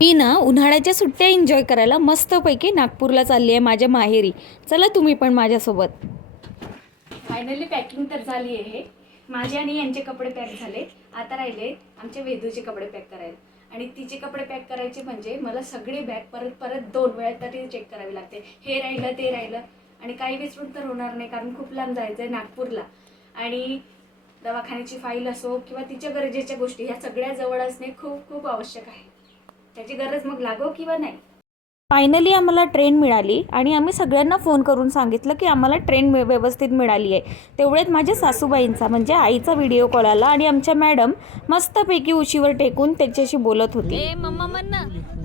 मी ना उन्हाळ्याच्या सुट्ट्या एन्जॉय करायला मस्तपैकी नागपूरला चालली आहे माझ्या माहेरी. चला तुम्ही पण माझ्यासोबत. फायनली पॅकिंग तर झाली आहे. माझे आणि यांचे कपडे पॅक झाले. आता राहिले आमच्या वेदूचे कपडे पॅक करायला. आणि तिचे कपडे पॅक करायचे म्हणजे मला सगळे बॅग परत परत 2 वेळा तरी चेक करावी लागते. हे राहिलं ते राहिलं आणि काही विसरून तर होणार नाही, कारण खूप लांब जायचं आहे नागपूरला. आणि दवाखान्याची फाईल असो किंवा तिच्या गरजेच्या गोष्टी ह्या सगळ्या जवळ असणे खूप खूप आवश्यक आहे. त्याची गरज मग लागो किंवा नाही. फायनली आम्हाला ट्रेन मिळाली आणि आम्ही सगळ्यांना फोन करून सांगितलं की आम्हाला ट्रेन व्यवस्थित मिळाली आहे. तेवढ्यात माझ्या सासूबाईंचा म्हणजे आईचा व्हिडिओ कॉल आला आणि आमच्या मॅडम मस्तपैकी उशीवर टेकून त्याच्याशी बोलत होती.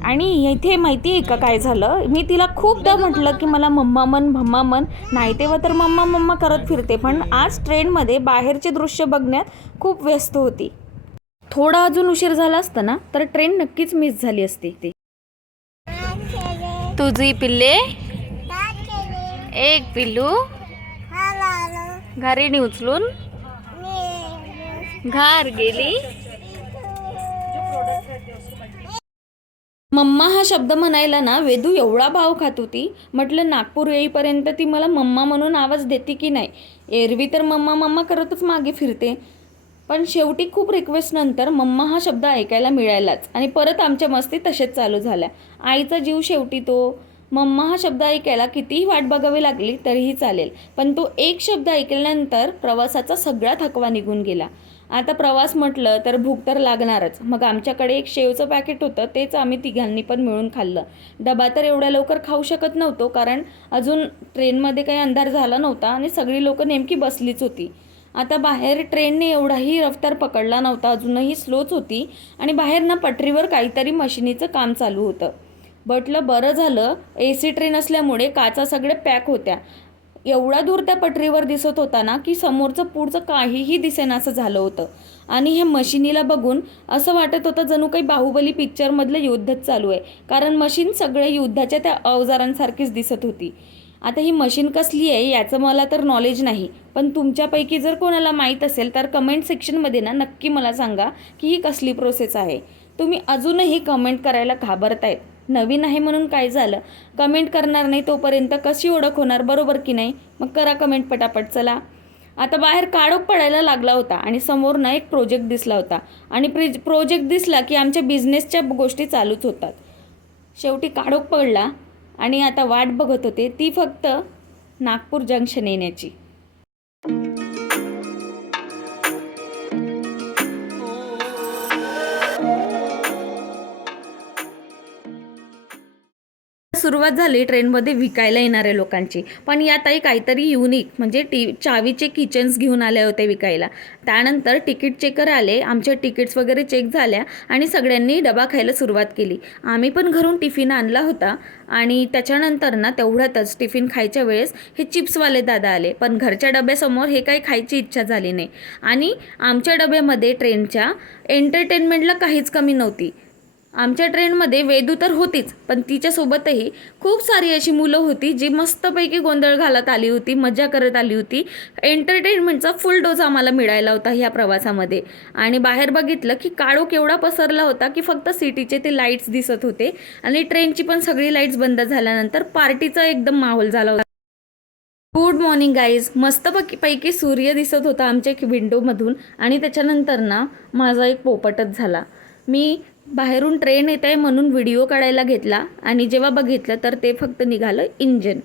आणि इथे माहिती आहे का काय झालं, मी तिला खूपदा म्हटलं की मला मम्मा मन मम्मा मन, नाही तेव्हा तर मम्मा मम्मा करत फिरते. पण आज ट्रेनमध्ये बाहेरचे दृश्य बघण्यात खूप व्यस्त होती. थोडा अजून उशीर झाला असता ना तर ट्रेन नक्कीच मिस झाली असती. ती तुझी पिल्ले एक पिल्लू घरी उचलून घर गेली. मम्मा हा शब्द म्हणायला ना वेदू एवढा भाव खात होती. म्हटलं नागपूर येईपर्यंत ती मला मम्मा म्हणून आवाज देते की नाही. एरवी तर मम्मा मम्मा करतच मागे फिरते, पण शेवटी खूप रिक्वेस्ट नंतर मम्मा हा शब्द ऐकायला मिळालाच. आणि परत आमच्या मस्ती तसेच चालू झाल्या. आईचा जीव शेवटी तो. मम्मा हा शब्द ऐकायला कितीही वाट बघावी लागली तरीही चालेल, पण तो एक शब्द ऐकल्यानंतर प्रवासाचा सगळा थकवा निघून गेला. आता प्रवास म्हटलं तर भूक तर लागणारच. मग आमच्याकडे एक शेवचं पॅकेट होतं, तेच आम्ही तिघांनी पण मिळून खाल्लं. डबा तर एवढ्या लवकर खाऊ शकत नव्हतो, कारण अजून ट्रेनमध्ये काही अंधार झाला नव्हता आणि सगळी लोकं नेमकी बसलीच होती. आता बाहेर ट्रेनने एवढाही रफ्तार पकडला नव्हता, अजूनही स्लोच होती. आणि बाहेर ना पटरीवर काहीतरी मशिनीचं काम चालू होतं. म्हटलं बरं झालं AC ट्रेन असल्यामुळे काचा सगळे पॅक होत्या. एवढा दूर त्या पटरीवर दिसत होता ना की समोरचं पुढचं काहीही दिसेनासं झालं होतं. आणि हे मशिनीला बघून असं वाटत होतं जणू काही बाहुबली पिक्चरमधलं युद्धच चालू आहे, कारण मशीन सगळे युद्धाच्या त्या अवजारांसारखीच दिसत होती. आता ही मशीन कसली आहे याचं मला तर नॉलेज नाही, पण तुमच्यापैकी जर कोणाला माहीत असेल तर कमेंट सेक्शनमध्ये ना नक्की मला सांगा की ही कसली प्रोसेस आहे. तुम्ही अजूनही कमेंट करायला घाबरतायत. नवीन आहे म्हणून काय झालं, कमेंट करणार नाही तोपर्यंत कशी ओळख होणार, बरोबर की नाही. मग करा कमेंट पटापट. चला आता बाहेर काळोख पडायला लागला होता आणि समोर ना एक प्रोजेक्ट दिसला होता. आणि प्रोजेक्ट दिसला की आमच्या बिझनेसच्या गोष्टी चालूच होतात. शेवटी काळोख पडला आणि आता वाट बघत होते ती फक्त नागपूर जंक्शन येण्याची. सुरुवात झाली ट्रेनमध्ये विकायला येणाऱ्या लोकांची. पण यातही काहीतरी युनिक म्हणजे चावीचे किचन्स घेऊन आले होते विकायला. त्यानंतर तिकीट चेकर आले, आमच्या तिकीट्स वगैरे चेक झाल्या आणि सगळ्यांनी डबा खायला सुरुवात केली. आम्ही पण घरून टिफिन आणला होता. आणि त्याच्यानंतर ना तेवढ्यातच टिफिन खायच्या वेळेस हे चिप्सवाले दादा आले. पण घरच्या डब्यासमोर हे काही खायची इच्छा झाली नाही. आणि आमच्या डब्यामध्ये ट्रेनच्या एंटरटेनमेंटला काहीच कमी नव्हती. आमच्या ट्रेनमध्ये वेदू तर होतीच, पण तिच्यासोबतही खूप सारी अशी मुलं होती जी मस्तपैकी गोंधळ घालत आली होती, मजा करत आली होती. एंटरटेनमेंटचा फुल डोस आम्हाला मिळायला होता ह्या प्रवासामध्ये. आणि बाहेर बघितलं की काळोख एवढा पसरला होता की फक्त सिटीचे ते लाईट्स दिसत होते. आणि ट्रेनची पण सगळी लाईट्स बंद झाल्यानंतर पार्टीचा एकदम माहोल झाला होता. Good morning guys. मस्तपैकी सूर्य दिसत होता आमच्या विंडोमधून. आणि त्याच्यानंतर ना माझा एक पोपटच झाला. मी बाहेरून ट्रेन येत आहे म्हणून व्हिडिओ काढायला घेतला आणि जेव्हा बघितलं तर ते फक्त निघालं इंजन.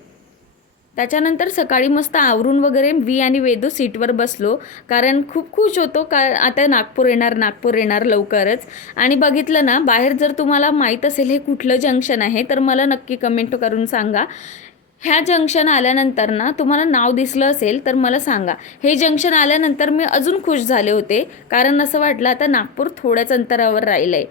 त्याच्यानंतर सकाळी मस्त आवरून वगैरे मी आणि वेदू सीटवर बसलो, कारण खूप खुश होतो का आता नागपूर येणार लवकरच. आणि बघितलं ना बाहेर, जर तुम्हाला माहीत असेल हे कुठलं जंक्शन आहे तर मला नक्की कमेंट करून सांगा. ह्या जंक्शन आल्यानंतर ना तुम्हाला नाव दिसलं असेल तर मला सांगा. हे जंक्शन आल्यानंतर मी अजून खुश झाले होते, कारण असं वाटलं आता नागपूर थोड्याच अंतरावर राहिलं आहे.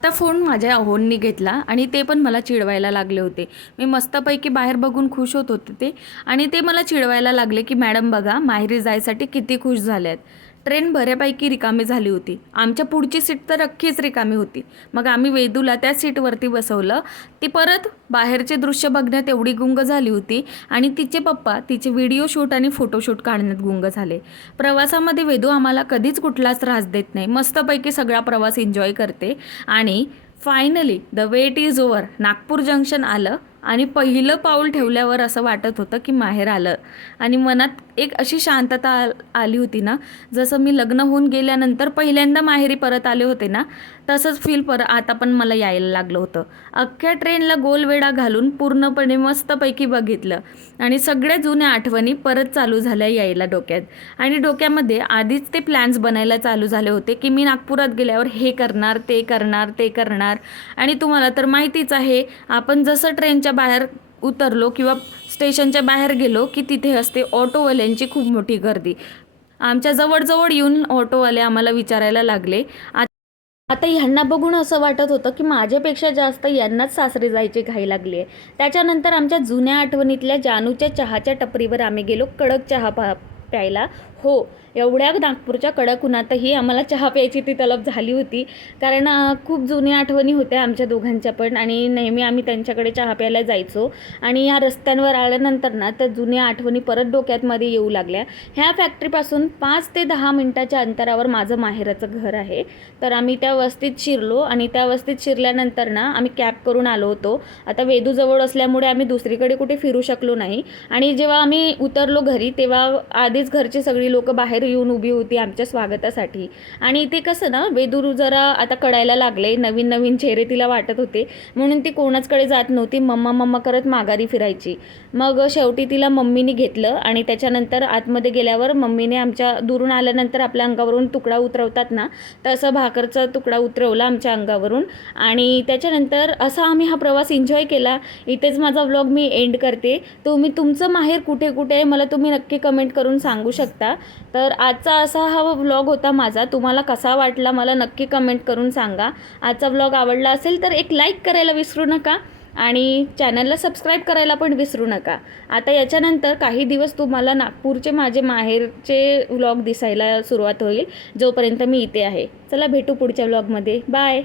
आता फोन माझ्या अहोंनी घेतला आणि ते पण मला चिडवायला लागले होते. मी मस्तपैकी बाहेर बघून खुश होत होते ते, आणि ते मला चिडवायला लागले की मॅडम बघा माहेरी जायसाठी किती खुश झाल्यात. ट्रेन बऱ्यापैकी रिकामी झाली होती. आमच्या पुढची सीट तर अख्खीच रिकामी होती. मग आम्ही वेदूला त्या सीटवरती बसवलं. ती परत बाहेरचे दृश्य बघण्यात एवढी गुंग झाली होती आणि तिचे पप्पा तिचे व्हिडिओ शूट आणि फोटोशूट काढण्यात गुंग झाले. प्रवासामध्ये वेदू आम्हाला कधीच कुठलाच त्रास देत नाही. मस्तपैकी सगळा प्रवास एन्जॉय करते आणि finally the wait is over. Nagpur junction आलं आणि पहिलं पाऊल ठेवल्यावर असं वाटत होतं की माहेर आलं आणि मनात एक अशी शांतता आली होती ना, जसं मी लग्न होऊन गेल्यानंतर पहिल्यांदा माहेरी परत आले होते ना, तसंच फील आता पण मला यायला लागलं होतं. अख्ख्या ट्रेनला गोलवेढा घालून पूर्णपणे मस्तपैकी बघितलं आणि सगळ्या जुन्या आठवणी परत चालू झाल्या यायला डोक्यात. आणि डोक्यामध्ये आधीच ते प्लॅन्स बनायला चालू झाले होते की मी नागपुरात गेल्यावर हे करणार, ते करणार, ते करणार. आणि तुम्हाला तर माहितीच आहे, आपण जसं ट्रेनच्या बाहेर उतरलो किंवा स्टेशनच्या बाहेर गेलो की तिथे असते ऑटोवाल्यांची खूप मोठी गर्दी. आमच्या जवळजवळ येऊन ऑटोवाले आम्हाला विचारायला लागले. आता ह्यांना बघून असं वाटत होतं की माझ्यापेक्षा जास्त यांनाच सासरी जायची घाई लागली आहे. त्याच्यानंतर आमच्या जुन्या आठवणीतल्या जानूच्या चहाच्या टपरीवर आम्ही गेलो कडक चहा प्यायला. हो, एवढ्या नागपूरच्या कडक उन्हातही आम्हाला चहा प्यायची ती तलब झाली होती, कारण खूप जुन्या आठवणी होत्या आमच्या दोघांच्या पण आणि नेहमी आम्ही त्यांच्याकडे चहा प्यायला जायचो. आणि ह्या रस्त्यांवर आल्यानंतर ना त्या जुन्या आठवणी परत डोक्यातमध्ये येऊ लागल्या. ह्या फॅक्टरीपासून 5 ते 10 मिनटाच्या अंतरावर माझं माहेराचं घर आहे. तर आम्ही त्या वस्तीत शिरलो आणि त्या वस्तीत शिरल्यानंतर ना आम्ही कॅब करून आलो होतो. आता वेदूजवळ असल्यामुळे आम्ही दुसरीकडे कुठे फिरू शकलो नाही. आणि जेव्हा आम्ही उतरलो घरी तेव्हा आधीच घरची सगळी लोक बाहेर येऊन उभी होती आमच्या स्वागतासाठी. आणि ते कसं ना, वेदू जरा आता कळायला लागले, नवीन नवीन चेहरे तिला वाटत होते, म्हणून ती कोणाचकडे जात नव्हती, मम्मा मम्मा करत माघारी फिरायची. मग शेवटी तिला मम्मीने घेतलं आणि त्याच्यानंतर आतमध्ये गेल्यावर मम्मीने आमच्या दुरून आल्यानंतर आपल्या अंगावरून तुकडा उतरवतात ना, तसं भाकरचा तुकडा उतरवला आमच्या अंगावरून. आणि त्याच्यानंतर असा आम्ही हा प्रवास एन्जॉय केला. इथेच माझा व्लॉग मी एंड करते. तुम्ही तुमचं माहेर कुठे कुठे आहे मला तुम्ही नक्की कमेंट करून सांगू शकता. तर आजचा असा हा व्लॉग होता माझा. तुम्हाला कसा वाटला मला नक्की कमेंट करून सांगा. आजचा व्लॉग आवडला असेल तर एक लाईक करायला विसरू नका आणि चॅनलला सबस्क्राईब करायला पण विसरू नका. आता याच्यानंतर काही दिवस तुम्हाला नागपूरचे माझे माहेरचे व्लॉग दिसायला सुरुवात होईल, जोपर्यंत मी इथे आहे. चला भेटू पुढच्या व्लॉगमध्ये. बाय.